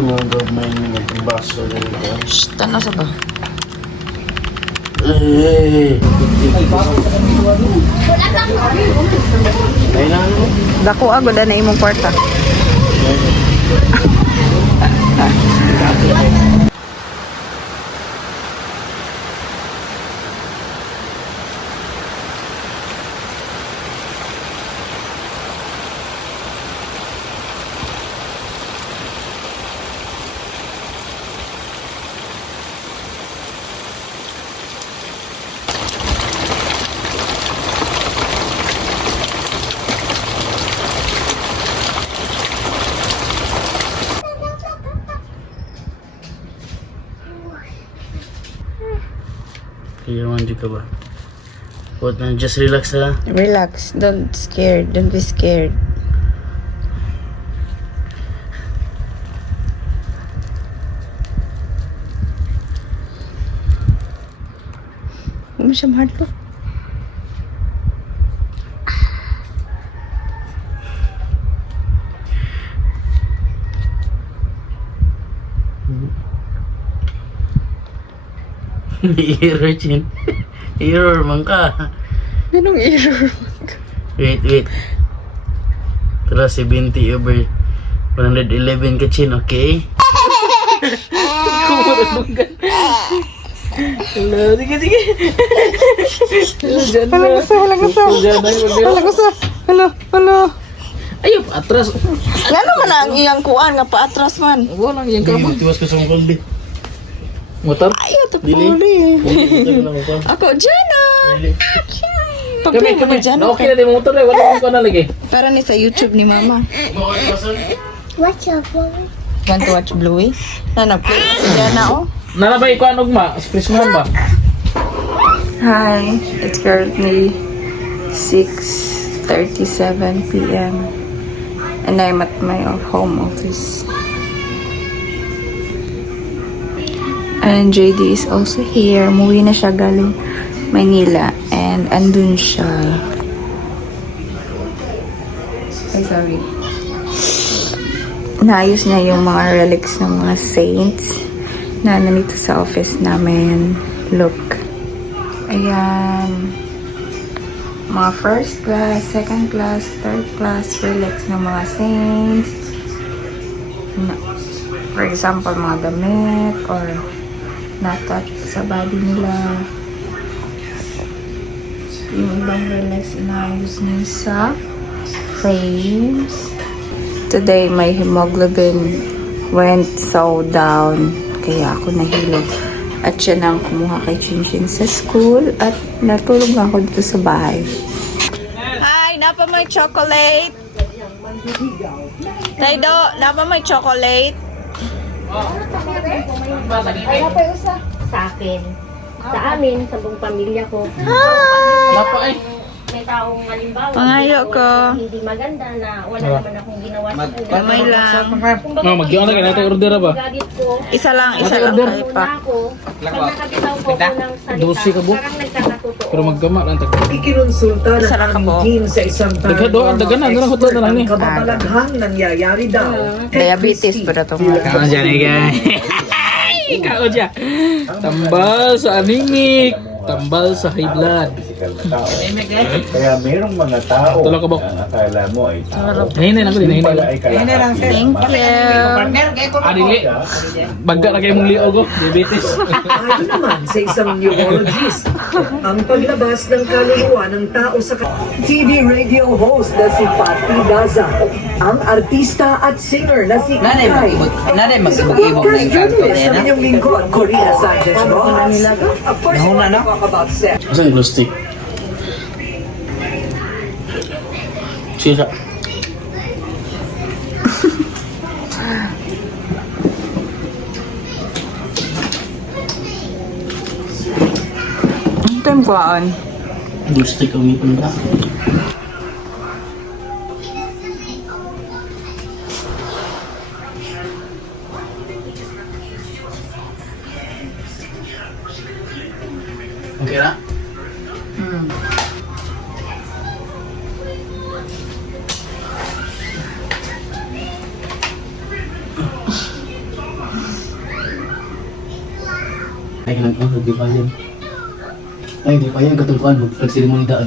mga gabay na nagbaso na ito. Shh, tanaw sa ba? Kailangan mo? Dako agad na imong kwarta. Kaya naman di ka ba? What na, just relax ha? Relax, don't scared, don't be scared. Huwag mo siya mahal po. Error, Chin. Error man ka. Anong error? Wait. Tara, 70 over 111 ka, Chin, okay? Kumarununggan. Hello, sige. Walang gusto. Hello. Ayop, atras. Ngano man ang iyang kuan nga paatras man? Walang yung kamay. Tiwas ka sa mga kuldi. Motor? Ayaw to Dili. puli. Dili. Dili. Ako, Jana! Kami. Pagpili mo na Jana. Okay na din motor eh. Wala ko na lagi. Para ni sa YouTube ni Mama. What's up, Bobby? Want to watch Bluey? Na nag-play si Jana, oh. Nalabay ko anog ma. Express man ba? Hi, it's currently 6:37 p.m. and I'm at my home office. And JD is also here. Umuwi na siya galing Manila and andun siya. Ay, sorry. Naayos niya yung mga relics ng mga saints na nandito sa office namin. Look. Ayan. Mga first class, second class, third class relics ng mga saints. For example, mga damit or na-touch sa body nila. Yung ibang relics inaayos niya sa frames. Today, my hemoglobin went so down. Kaya ako nahilo. At siya nang kumuha kay Chinchin sa school. At natulog na ako dito sa bahay. Hi! Napa may chocolate? Taydo, napa may chocolate? Sa akin. Sa amin, sa buong pamilya ko. Hi! Napa ay. May taong halimbawa, Pangayo ko. hindi maganda na wala naman akong ginawa sa buhay. Kamay lang. No, mag-iwan na kayo natin order ba? Gadit ko. Isa lang kay Una Pak. ako, pag nakabitaw ko ng Dosi ka salita, bu? parang nagkakatotoo. Pero maggama lang tag. Ikinonsulta ng Isa lang aming ako. team sa isang Dagan na, hotel na lang ni. Ang kababalaghang nangyayari daw. kay Diabetes Christy. pa na ito. Ikaw dyan, Ikaw dyan. Tambal sa anemic. Tambal sa high blood. Kaya mayroong mga tao Tulog ka ba? na akala mo ay tao. Nahinay lang ko din, Pala nahinay. ay kalahati. Thank you. Adili. Bagga na kayo mong liog ko. Diabetes. Ayon naman sa isang neurologist, ang paglabas ng kaluluwa ng tao sa TV radio host na si Patti Daza, ang artista at singer na si Kai, broadcast journalist na inyong lingkod, Corina Sanchez-Rojas. Of course, talk about sex. Asan yung glue stick? Sira. Ito yung kuhaan. Glue stick ang ipon na. Okay na? Ay, di pa yan katulkuhan, mag-ceremony daan.